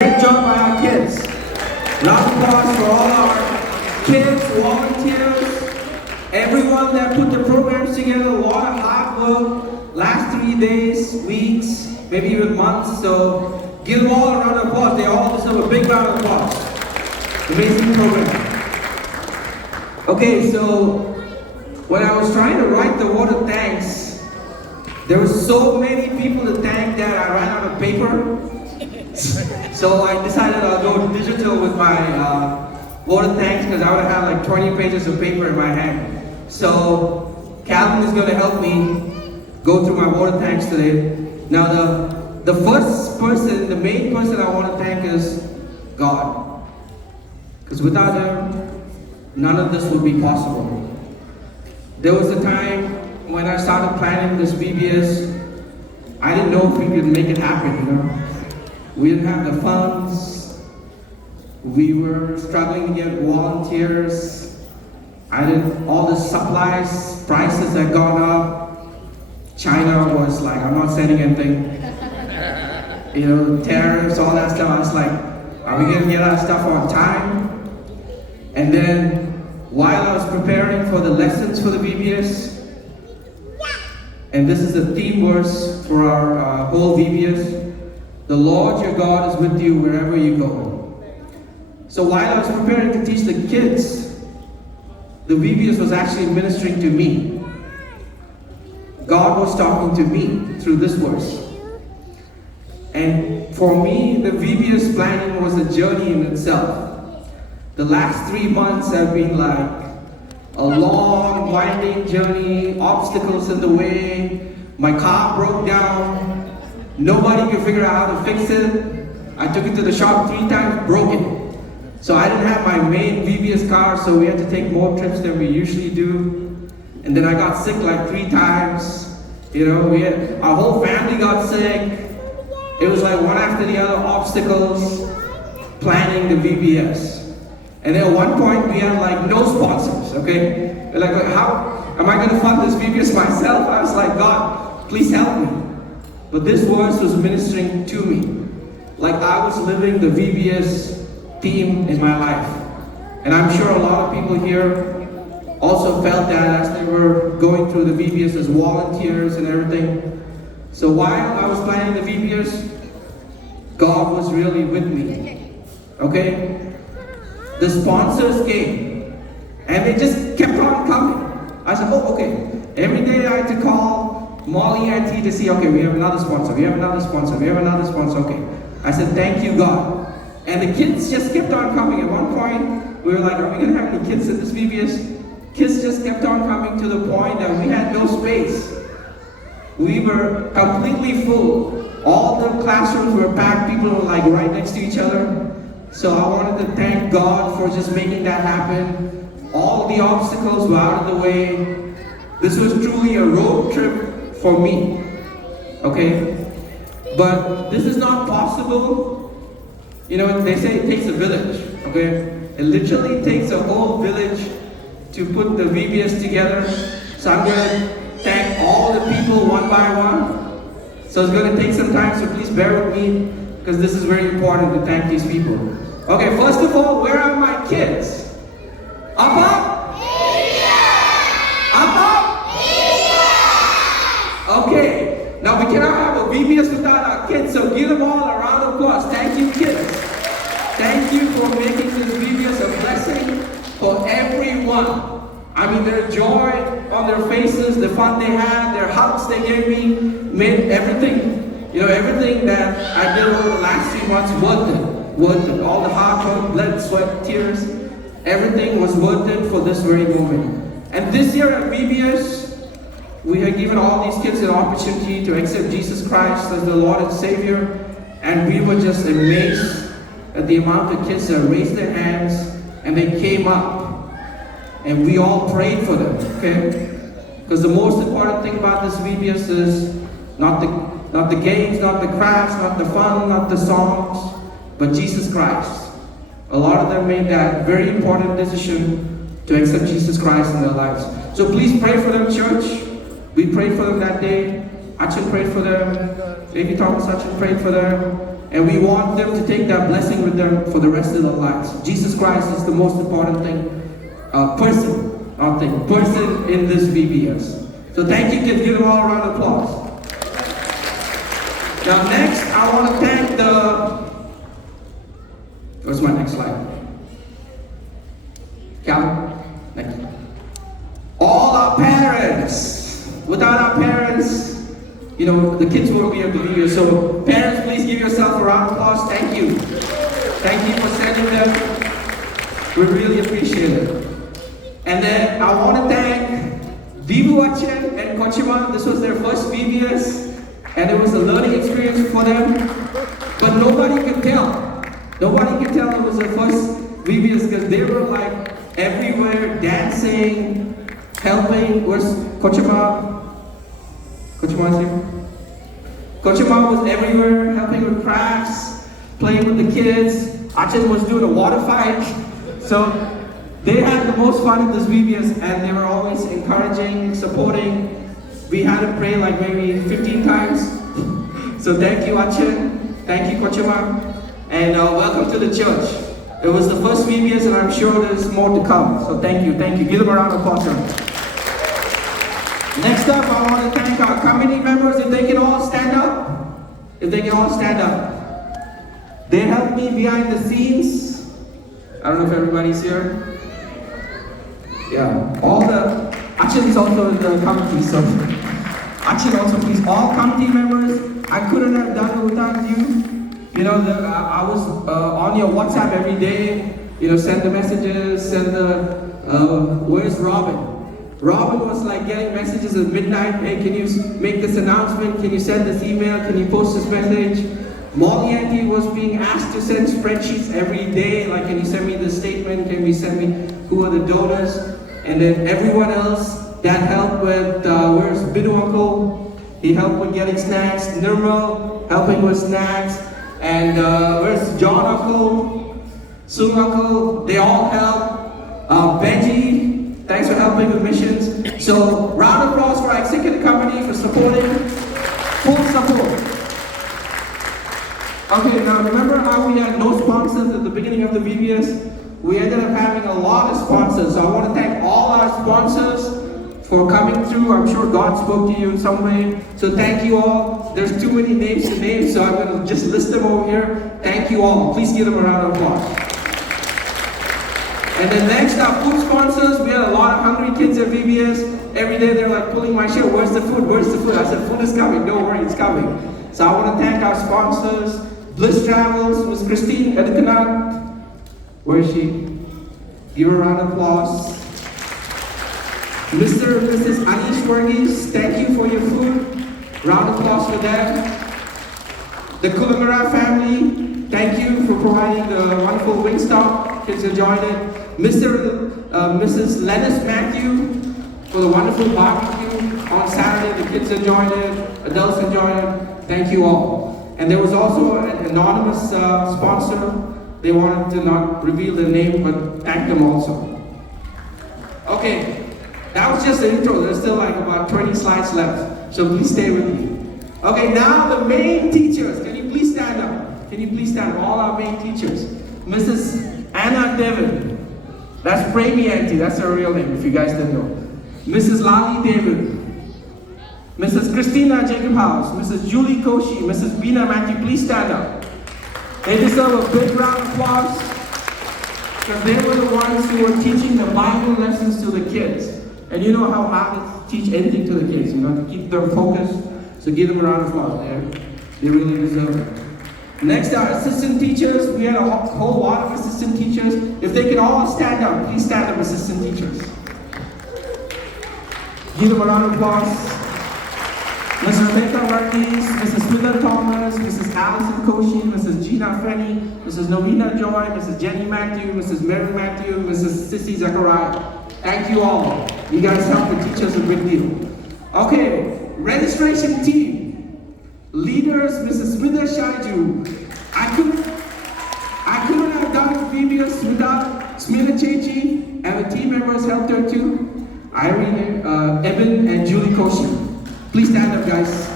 Great job by our kids. Round of applause for all our kids, volunteers, everyone that put the programs together. A lot of hard work. Last 3 days, weeks, maybe even months. So give them all a round of applause. They all deserve a big round of applause. Amazing program. Okay, so when I was trying to write the water thanks, there were so many people to thank that I ran out of paper. So I decided I'll go digital with my water thanks because I would have had like 20 pages of paper in my hand. So Calvin is going to help me go through my water thanks today. Now the first person, the main person I want to thank is God. Because without Him, none of this would be possible. There was a time when I started planning this VBS, I didn't know if we could make it happen, you know. We didn't have the funds. We were struggling to get volunteers. All the supplies, prices had gone up. China was like, I'm not sending anything. You know, tariffs, all that stuff. I was like, are we gonna get our stuff on time? And then, while I was preparing for the lessons for the VBS, and this is the theme verse for our whole VBS, the Lord your God is with you wherever you go. So while I was preparing to teach the kids, the VBS was actually ministering to me. God was talking to me through this verse. And for me, the VBS planning was a journey in itself. The last 3 months have been like a long, winding journey, obstacles in the way. My car broke down. Nobody could figure out how to fix it. I took it to the shop 3 times, broke it. So I didn't have my main VBS car, so we had to take more trips than we usually do. And then I got sick like 3 times. You know, our whole family got sick. It was like one after the other obstacles planning the VBS. And then at one point we had like no sponsors, okay? We're like, how am I gonna fund this VBS myself? I was like, God, please help me. But this verse was ministering to me. Like I was living the VBS theme in my life. And I'm sure a lot of people here also felt that as they were going through the VBS as volunteers and everything. So while I was planning the VBS, God was really with me, okay? The sponsors came, and they just kept on coming. I said, oh, okay. Every day I had to call Molly IT to see, okay, we have another sponsor, we have another sponsor, we have another sponsor, okay. I said, thank you, God. And the kids just kept on coming. At one point, we were like, are we gonna have any kids in this VBS? Kids just kept on coming to the point that we had no space. We were completely full. All the classrooms were packed, people were like right next to each other. So I wanted to thank God for just making that happen. All the obstacles were out of the way. This was truly a road trip for me, okay? But this is not possible. You know, they say it takes a village, okay? It literally takes a whole village to put the VBS together. So I'm gonna thank all the people one by one. So it's gonna take some time, so please bear with me, because this is very important to thank these people. Okay, first of all, where are my kids? Up, up? Up, up? Okay, now we cannot have a VBS without our kids, so give them all a round of applause. Thank you, kids. Thank you for making this VBS a blessing for everyone. I mean, their joy on their faces, the fun they had, their hugs they gave me, made everything, you know, everything that I did over the last 3 months worth it. Worth it. All the hard work, blood, sweat, tears, everything was worth it for this very moment. And this year at VBS, we have given all these kids an opportunity to accept Jesus Christ as the Lord and Savior, and we were just amazed at the amount of kids that raised their hands and they came up, and we all prayed for them, okay? Because the most important thing about this VBS is not the games, not the crafts, not the fun, not the songs, but Jesus Christ. A lot of them made that very important decision to accept Jesus Christ in their lives. So please pray for them, church. We prayed for them that day. Achin prayed for them. Baby Thomas Achin prayed for them. and we want them to take that blessing with them for the rest of their lives. Jesus Christ is the most important thing, person in this VBS. So thank you, kids. Give them all a round of applause. Now next, I want to thank where's my next slide? Calvin, next. All our parents. Without our parents, the kids won't be able to be here. So parents, please give yourself a round of applause. Thank you. Thank you for sending them. We really appreciate it. And then I want to thank Vivu Achen and Kochima. This was their first VBS, and it was a learning experience for them. But nobody could tell. Nobody could tell it was their first VBS because they were like everywhere, dancing, helping. Where's Kochima? Kochima is here? Kochima was everywhere, helping with crafts, playing with the kids. Achen was doing a water fight. So they had the most fun at this VBS, and they were always encouraging, supporting. We had to pray like maybe 15 times. So thank you, Achen. Thank you, Kochima. And welcome to the church. It was the first VBS, and I'm sure there's more to come. So thank you, thank you. Give them a round of applause. Next up, I want to thank our committee members. If they can all stand up. If they can all stand up. They helped me behind the scenes. I don't know if everybody's here. Yeah, all the, Achen is also in the committee, so Achen also, please, all committee members, I couldn't have done it without you. I was on your WhatsApp every day, send the messages, where's Robin? Robin was like getting messages at midnight. Hey, can you make this announcement? Can you send this email? Can you post this message? Molly Auntie was being asked to send spreadsheets every day. Like, can you send me the statement? Can you send me who are the donors? And then everyone else that helped with, where's Bidu Uncle? He helped with getting snacks. Nirmal helping with snacks. And where's John Uncle? Sung Uncle? They all helped. Benji. Thanks for helping with missions. So, round of applause for our executive committee for supporting. Full support. Okay, now remember how we had no sponsors at the beginning of the VBS? We ended up having a lot of sponsors. So I want to thank all our sponsors for coming through. I'm sure God spoke to you in some way. So thank you all. There's too many names to name, so I'm going to just list them over here. Thank you all. Please give them a round of applause. And then next, our food sponsors. We had a lot of hungry kids at VBS. Every day they're like pulling my shirt. Where's the food? Where's the food? I said, food is coming. Don't worry, it's coming. So I want to thank our sponsors. Bliss Travels, Miss Christine Edikanat. Where is she? Give her a round of applause. Mr. and Mrs. Anish Varghese, thank you for your food. Round of applause for them. The Kulamara family, thank you for providing the wonderful Wingstop. Kids enjoyed it. Mr. and Mrs. Lennis Matthew for the wonderful barbecue on Saturday. The kids enjoyed it. Adults enjoyed it. Thank you all. And there was also an anonymous sponsor. They wanted to not reveal their name, but thank them also. Okay, that was just the intro. There's still like about 20 slides left, so please stay with me. Okay, now the main teachers. Can you please stand up? Can you please stand up? All our main teachers. Mrs. Anna Devon. That's Premi Auntie. That's her real name, if you guys didn't know. Mrs. Lali David. Mrs. Christina Jacob House, Mrs. Julie Koshi, Mrs. Bina Matthew, please stand up. They deserve a big round of applause because they were the ones who were teaching the Bible lessons to the kids. And you know how hard to teach anything to the kids, to keep them focused. So give them a round of applause. They really deserve it. Next, our assistant teachers. We had a whole lot of assistant teachers. If they can all stand up, please stand up, assistant teachers. Give them a round of applause. Mrs. Rebecca Varghese, Mrs. Smita Thomas, Mrs. Allison Koshi, Mrs. Gina Frenny, Mrs. Novena Joy, Mrs. Jenny Matthew, Mrs. Mary Matthew, Mrs. Sissy Zachariah. Thank you all. You guys helped the teachers a big deal. Okay, registration team. Leaders, Mrs. Smita Shaiju. I couldn't have done VBS without Smita Chechi, and the team members helped her too. Irene, Eben, and Julie Koshi. Please stand up, guys.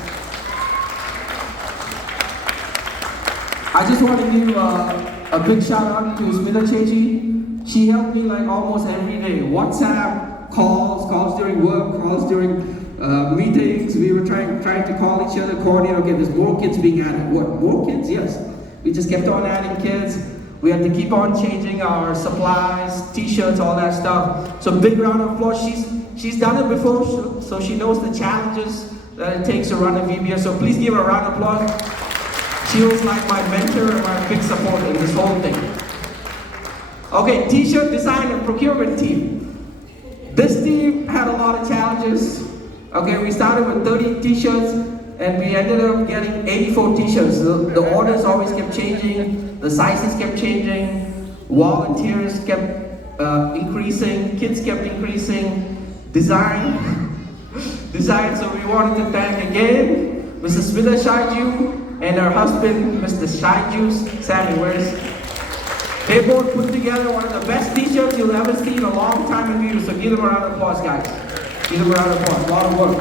just want to give a big shout out to Smita Chechi. She helped me like almost every day. WhatsApp, calls during work, calls during meetings. We were trying to call each other, coordinate. Okay, there's more kids being added. What, more kids? Yes. We just kept on adding kids. We had to keep on changing our supplies, t-shirts, all that stuff. So big round of applause. She's done it before, so she knows the challenges that it takes to run a VBS. So please give her a round of applause. She was like my mentor and my big support in this whole thing. Okay, t-shirt design and procurement team. This team had a lot of challenges. Okay, we started with 30 t-shirts and we ended up getting 84 t-shirts. The orders always kept changing, the sizes kept changing, volunteers kept increasing, kids kept increasing, design. So we wanted to thank again Mrs. Smita Shaiju and her husband, Mr. Shaiju. Sammy, where's? They both put together one of the best t-shirts you'll ever see in a long time in video. So give them a round of applause, guys. Give them a round of applause. A lot of work.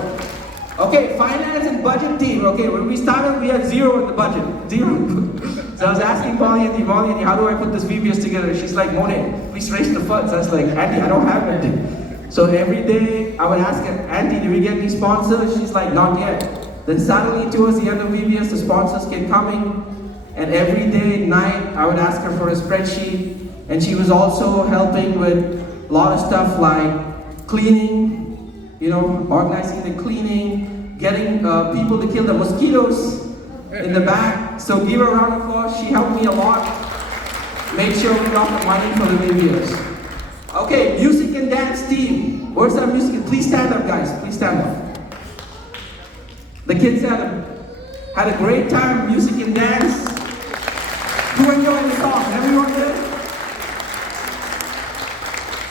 Okay, finance and budget team. Okay, when we started, we had zero in the budget. Zero. So I was asking Molly, how do I put this VBS together? She's like, Monet, please raise the funds. I was like, Andy, I don't have anything. So every day I would ask her, Auntie, did we get any sponsors? She's like, not yet. Then suddenly towards the end of VBS, the sponsors kept coming. And every day at night, I would ask her for a spreadsheet. And she was also helping with a lot of stuff like cleaning, organizing the cleaning, getting people to kill the mosquitoes in the back. So give her a round of applause. She helped me a lot. Made sure we got the money for the VBS. Okay, music and dance team. Where's our music? Please stand up, guys. Please stand up. The kids had a great time, music and dance. Who enjoyed the song? Everyone did?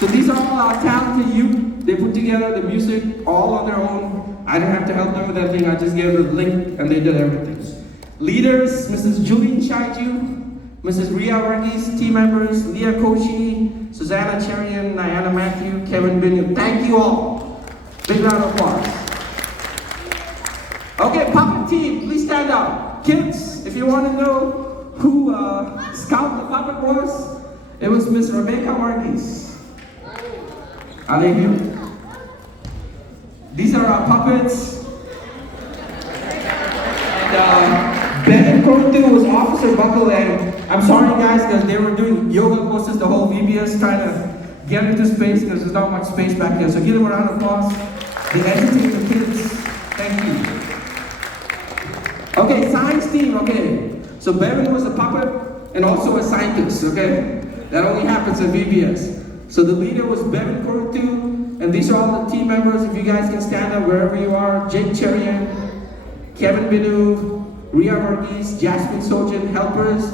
So these are all our talented youth. They put together the music all on their own. I didn't have to help them with anything. I just gave them the link and they did everything. Leaders, Mrs. Julian Shaiju, Mrs. Ria Varghese, team members, Leah Koshi, Susanna Cherian, Diana Matthew, Kevin Binu. Thank you all. Big round of applause. Okay, puppet team, please stand up. Kids, if you want to know who Scout the puppet was, it was Miss Rebecca Varghese. Are they here? These are our puppets. And Ben Korutu was Officer Buckle, and I'm sorry guys, because they were doing yoga poses the whole VBS, trying to get into space because there's not much space back there. So give them a round of applause. They entertain the kids. Thank you. Okay, science team, okay. So Bevan was a puppet and also a scientist, okay? That only happens in VBS. So the leader was Bevan Korutu, and these are all the team members. If you guys can stand up wherever you are. Jake Cherian, Kevin Binu, Ria Varghese, Jasmine Sojan, helpers,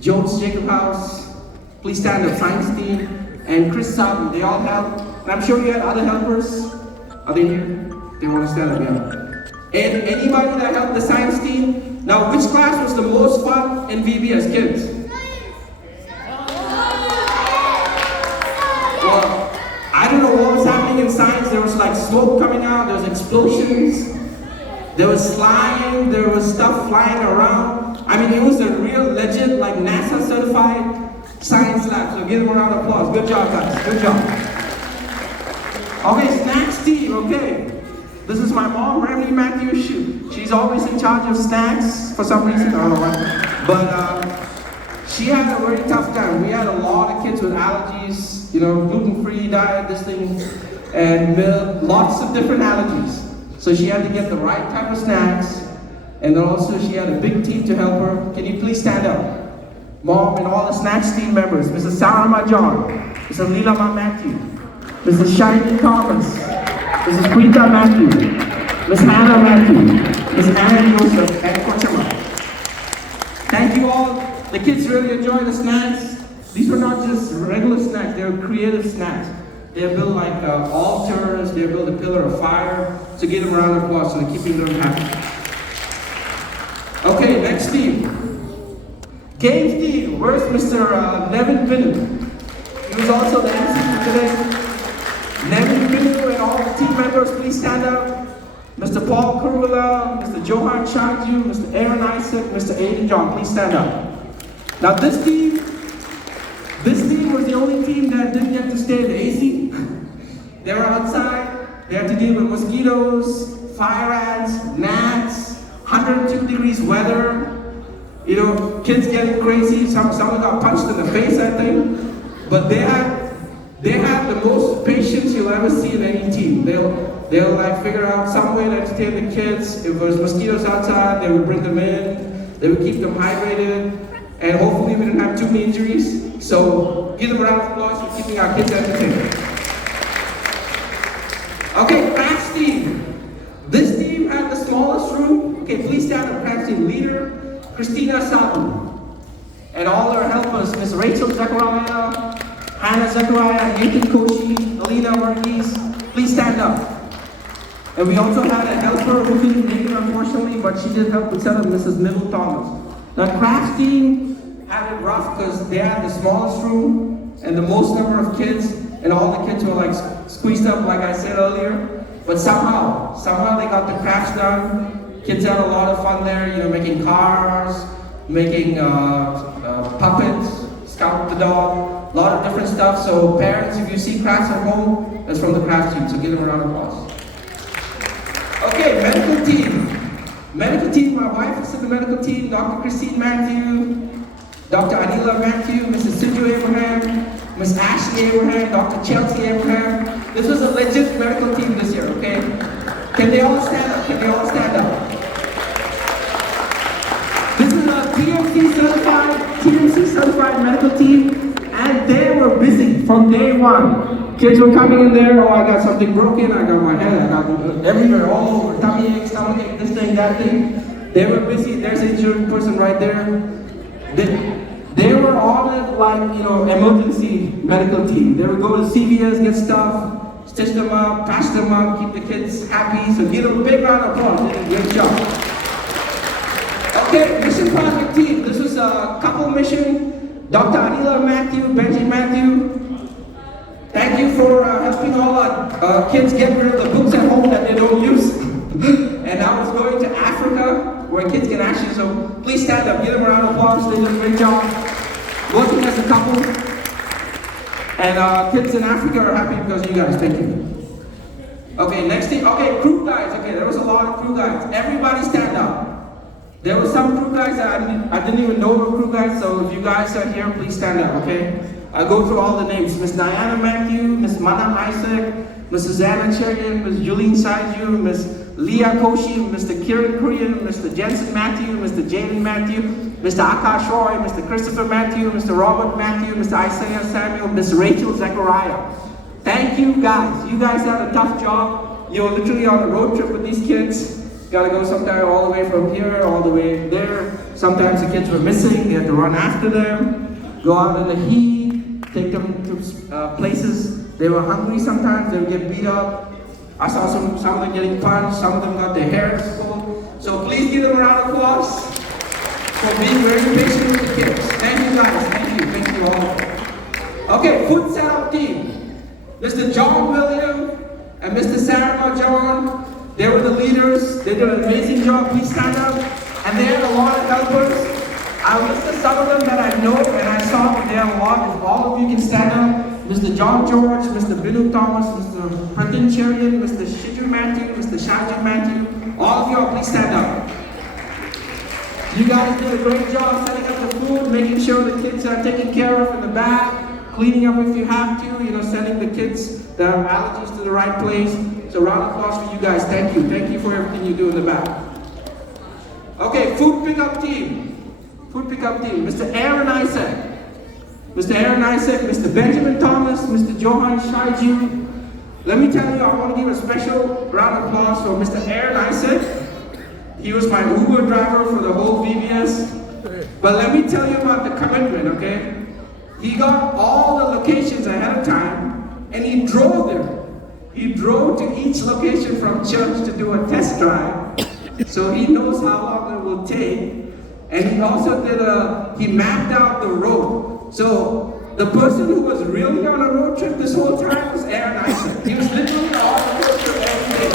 Jones Jacob House, please stand up, science team, and Chris Sutton, they all help. And I'm sure you had other helpers. Are they here? They want to stand up, yeah. And anybody that helped the science team? Now, which class was the most fun in VBS, kids? Well, I don't know what was happening in science. There was like smoke coming out, there was explosions. There was slime, there was stuff flying around. I mean, it was a real legit, like NASA certified science lab. So give them a round of applause. Good job, guys. Good job. Okay, snacks team, okay. This is my mom, Remy Matthews. She's always in charge of snacks for some reason, I don't know why. But she had a very tough time. We had a lot of kids with allergies, gluten-free diet, this thing, and milk, lots of different allergies. So she had to get the right type of snacks, and then also she had a big team to help her. Can you please stand up? Mom and all the snacks team members, Mrs. Sarama John, Mrs. Leela Matthew, Mrs. Shiny Thomas, Mrs. Preeta Matthew, Miss Hannah Matthew, Miss Anna Joseph, and Kochama. Thank you all. The kids really enjoy the snacks. These were not just regular snacks, they were creative snacks. They built like altars, they built a pillar of fire. So give them a round of applause so they're keeping them happy. Okay, next team. Games team, where's Mr. Nevin Binu? He was also the MC for today. Nevin Binu and all the team members, please stand up. Mr. Paul Kurula, Mr. Johan Shaju, Mr. Aaron Isaac, Mr. Aiden John, please stand up. Now this team was the only team that didn't get to stay in the AC. They were outside. They had to deal with mosquitoes, fire ants, gnats, 102 degrees weather. You know, kids getting crazy. Someone got punched in the face, I think. But they had the most patience you'll ever see in any team. They'll like figure out some way to entertain the kids. If there was mosquitoes outside, they would bring them in. They would keep them hydrated. And hopefully we didn't have too many injuries. So give them a round of applause for keeping our kids entertained. Okay, crafts team. This team had the smallest room. Okay, please stand up, crafts team leader, Christina Sabu. And all her helpers, Miss Rachel Zachariah, Hannah Zachariah, Nathan Koshi, Alina Varghese, please stand up. And we also had a helper who couldn't make it unfortunately, but she did help with set up Mrs. Middle Thomas. The crafts team had it rough because they had the smallest room and the most number of kids, and all the kids were like squeezed up, like I said earlier. But somehow they got the crafts done. Kids had a lot of fun there, you know, making cars, making puppets, Scout the dog, a lot of different stuff. So parents, if you see crafts at home, that's from the crafts team. So give them a round of applause. Okay, medical team. Medical team, my wife is in the medical team, Dr. Christine Matthew, Dr. Anila Matthew, Mrs. Sidhu Abraham, Miss Ashley Abraham, Dr. Chelsea Abraham. This was a legit medical team this year, okay? Can they all stand up? Can they all stand up? This is a TMC certified medical team, and they were busy from day one. Kids were coming in there, oh, I got something broken, I got my head, I got everywhere, all over, tummy ache, stomach ache, this thing, that thing. They were busy. There's an injured person right there. They were on it like, you know, emergency medical team. They would go to CVS, get stuff, stitch them up, patch them up, keep the kids happy. So give them a big round of applause. They did a great job. Okay, mission project team. This was a couple mission. Dr. Anila Matthew, Benji Matthew. Thank you for helping all our kids get rid of the books at home that they don't use. And I was going to Africa, where kids can actually, so please stand up, give them a round of applause. They did a great job working as a couple. And kids in Africa are happy because of you guys. Thank you. Okay, next thing. Okay, crew guys. Okay, there was a lot of crew guys. Everybody stand up. There were some crew guys that I didn't even know were crew guys, so if you guys are here, please stand up, okay? I go through all the names. Miss Diana Matthew, Miss Mana Isaac, Miss Susanna Cherian, Miss Julene Saiju, Miss Leah Koshi, Mr. Kiran Korean, Mr. Jensen Matthew, Mr. Jalen Matthew, Mr. Akash Roy, Mr. Christopher Matthew, Mr. Robert Matthew, Mr. Isaiah Samuel, Miss Rachel Zachariah. Thank you guys. You guys had a tough job. You're literally on a road trip with these kids. Gotta go sometimes all the way from here, all the way there. Sometimes the kids were missing. You had to run after them, go out in the heat, take them to places. They were hungry sometimes. They would get beat up. I saw some of them getting punched. Some of them got their hair pulled. So please give them a round of applause for being very patient with the kids. Thank you guys. Thank you all. Okay, food setup team. Mr. John William and Mr. Sarah John. They were the leaders. They did an amazing job. Please stand up. And they had a lot of helpers. I listed some of them that I know and I saw that they had a lot. If all of you can stand up. Mr. John George, Mr. Binu Thomas, Mr. Pratin Cherian, Mr. Shiju Matthew, Mr. Shaju Matthew. All of y'all, please stand up. You guys did a great job setting up the food, making sure the kids are taken care of in the back, cleaning up if you have to, you know, sending the kids that have allergies to the right place. So round of applause for you guys. Thank you. Thank you for everything you do in the back. Okay, food pickup team. Food pickup team. Mr. Aaron Isaac. Mr. Aaron Isaac, Mr. Benjamin Thomas, Mr. Johan Shaiju. Let me tell you, I want to give a special round of applause for Mr. Aaron Isaac. He was my Uber driver for the whole VBS. But let me tell you about the commitment, okay? He got all the locations ahead of time, and he drove there. He drove to each location from church to do a test drive, so he knows how long it will take. And he also he mapped out the road. So the person who was really on a road trip this whole time was Aaron Isaac. He was literally on a road trip every day.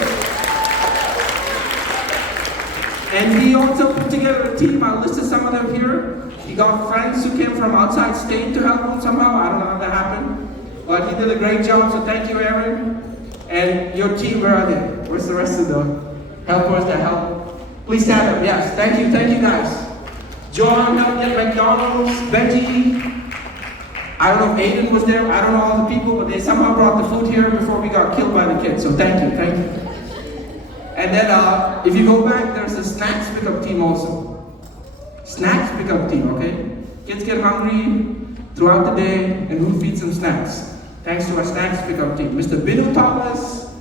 And he also put together a team. I listed some of them here. He got friends who came from outside state to help him somehow. I don't know how that happened. But he did a great job, so thank you, Aaron. And your team, where are they? Where's the rest of the helpers that help? Please stand up. Yes, thank you guys. John helped at McDonald's, Betty. I don't know if Aiden was there. I don't know all the people, but they somehow brought the food here before we got killed by the kids. So thank you. And then if you go back, there's a snacks pickup team also. Snacks pickup team, okay? Kids get hungry throughout the day, and who feeds them snacks? Thanks to our snacks pickup team. Mr. Binu Thomas,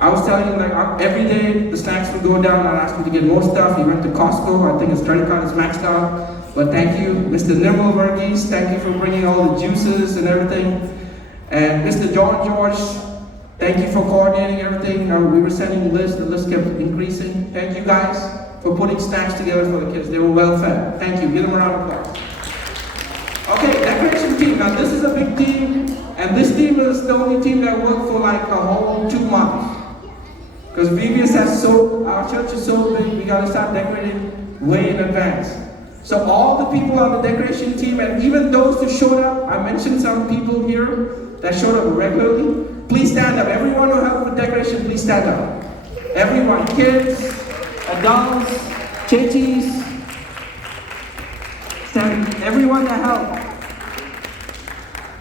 I was telling him like every day the snacks would go down. I'd ask him to get more stuff. He went to Costco. I think his credit card is maxed out. But thank you. Mr. Nirmal Varghese, thank you for bringing all the juices and everything. And Mr. John George, thank you for coordinating everything. We were sending lists. The list kept increasing. Thank you guys for putting snacks together for the kids. They were well fed. Thank you. Give them a round of applause. Okay, decoration team. Now this is a big team, and this team is the only team that worked for like a whole 2 months. Because VBS our church is so big, we gotta start decorating way in advance. So all the people on the decoration team, and even those who showed up, I mentioned some people here that showed up regularly. Please stand up. Everyone who helped with decoration, please stand up. Everyone, kids, adults, churches, everyone that helped.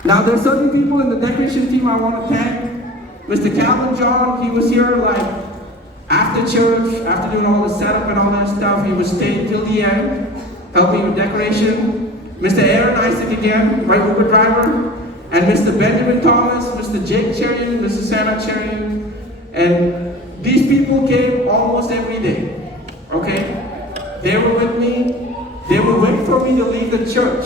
Now there's certain people in the decoration team I want to thank. Mr. Calvin John, he was here like after church, after doing all the setup and all that stuff, he would stay till the end, helping with decoration. Mr. Aaron Isaac again, my Uber driver, and Mr. Benjamin Thomas, Mr. Jake Cherian, Mr. Santa Cherian, and these people came almost every day, okay? They were with me. They would wait for me to leave the church.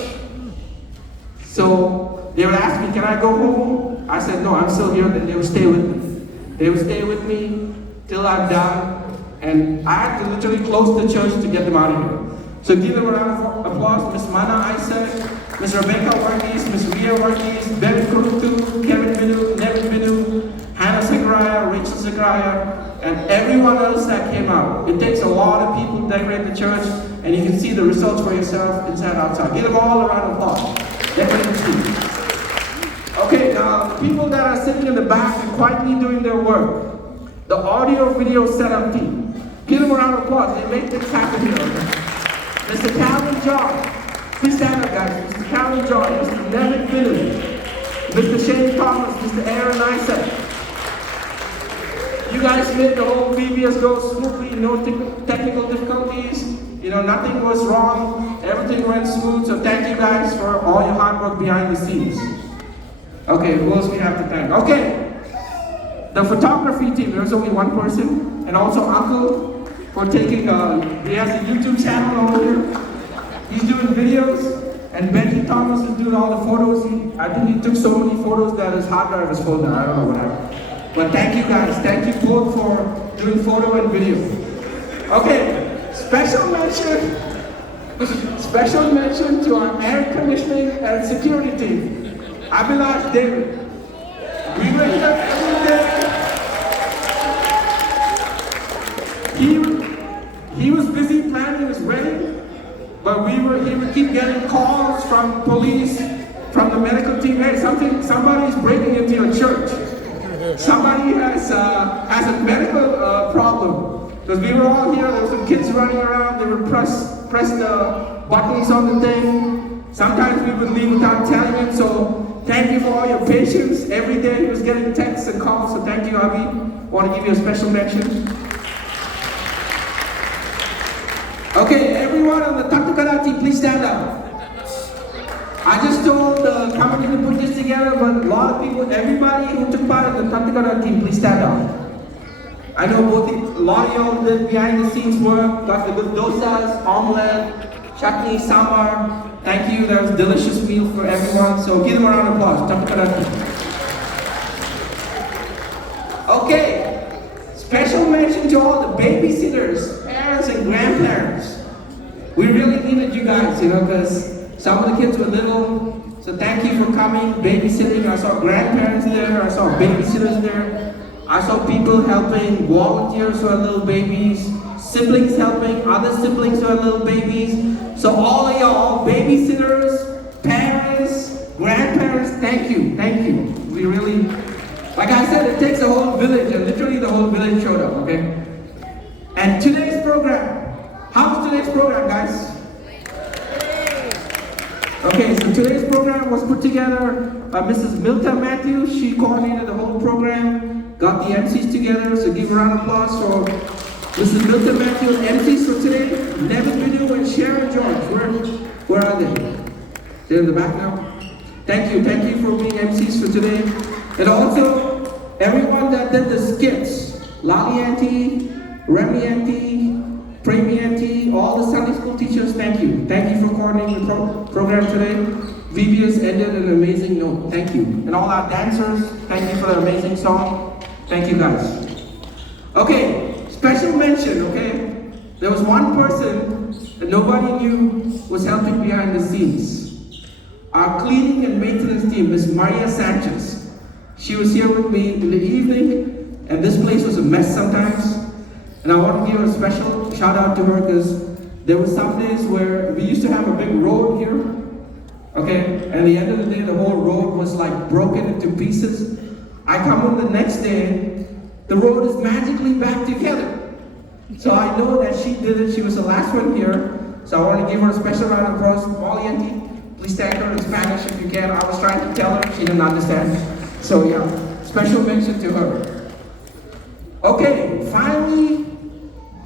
So they would ask me, can I go home? I said, no, I'm still here. Then they would stay with me. They would stay with me till I'm done. And I had to literally close the church to get them out of here. So give them a round of applause. Miss Mana Isaac, Miss Rebecca Varghese, Miss Ria Varghese, Ben Kurutu, Kevin Binu, Nevin Binu, Hannah Zachariah, Rachel Zachariah, and everyone else that came out. It takes a lot of people to decorate the church, and you can see the results for yourself inside and outside. Give them all a round of applause. Decorate the team. Okay, now people that are sitting in the back and quietly doing their work, the audio video setup team. Give them a round of applause. They make things happen here. Mr. Calvin John, please stand up, guys. Mr. Calvin John, Mr. Nevin Binu, Mr. Shane Thomas, Mr. Aaron Isaac. You guys made the whole VBS go smoothly, no technical difficulties. You know, nothing was wrong. Everything went smooth. So thank you guys for all your hard work behind the scenes. Okay, who else we have to thank? Okay, the photography team. There's only one person, and also Uncle for taking. He has a YouTube channel over here. He's doing videos, and Benji Thomas is doing all the photos. I think he took so many photos that his hard drive is full now. I don't know what happened. But thank you guys. Thank you both for doing photo and video. Okay, special mention to our air conditioning and security team. Abhilash David. We were here every day. He was busy planning his wedding, but he would keep getting calls from police, from the medical team. Hey, somebody's breaking into your church. Somebody has a medical problem. Because we were all here, there were some kids running around, they would press the buttons on the thing. Sometimes we would leave without telling him, so thank you for all your patience. Every day he was getting texts and calls, so thank you, Abhi. Want to give you a special mention. Okay, everyone on the Tatukara team, please stand up. I just told the company to put this together, but a lot of people, everybody who took part in the Tatukara team, please stand up. I know a lot of y'all did behind the scenes work, got the good dosas, omelette, chutney, sambar. Thank you, that was a delicious meal for everyone. So give them a round of applause. Okay, special mention to all the babysitters, parents and grandparents. We really needed you guys, because some of the kids were little. So thank you for coming, babysitting. I saw grandparents there, I saw babysitters there. I saw people helping, volunteers who had little babies, siblings helping, other siblings who are little babies. So all of y'all, babysitters, parents, grandparents, thank you, thank you. We really, like I said, it takes a whole village, and literally the whole village showed up, okay? And today's program, how was today's program, guys? Okay, so today's program was put together by Mrs. Milta Matthews. She coordinated the whole program, got the MCs together, so give a round of applause for Mrs. Milta Matthews. MCs for today, Nevin Binu and Sharon George. Where are they? They're in the back now. Thank you for being MCs for today. And also, everyone that did the skits, Lali Auntie, Remy Auntie, Premi Auntie, all the Sunday school teachers, thank you. Thank you for coordinating the program today. VBS ended an amazing note, thank you. And all our dancers, thank you for the amazing song. Thank you guys. Okay, special mention, okay? There was one person that nobody knew was helping behind the scenes. Our cleaning and maintenance team, Miss Maria Sanchez. She was here with me in the evening, and this place was a mess sometimes. And I want to give a special shout out to her because there were some days where we used to have a big road here, okay? And at the end of the day, the whole road was like broken into pieces. I come home the next day, the road is magically back together. So I know that she did it, she was the last one here. So I want to give her a special round of applause. Molly Auntie, please thank her in Spanish if you can. I was trying to tell her, she didn't understand. So yeah, special mention to her. Okay, finally,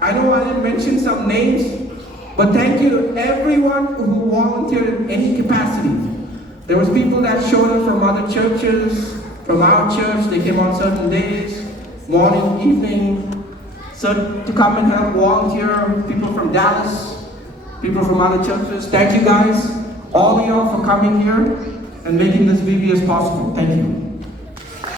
I know I didn't mention some names, but thank you to everyone who volunteered in any capacity. There was people that showed up from other churches, from our church. They came on certain days, morning, evening, so to come and help volunteer. People from Dallas, people from other churches. Thank you guys, all of y'all, for coming here and making this VBS possible. Thank you.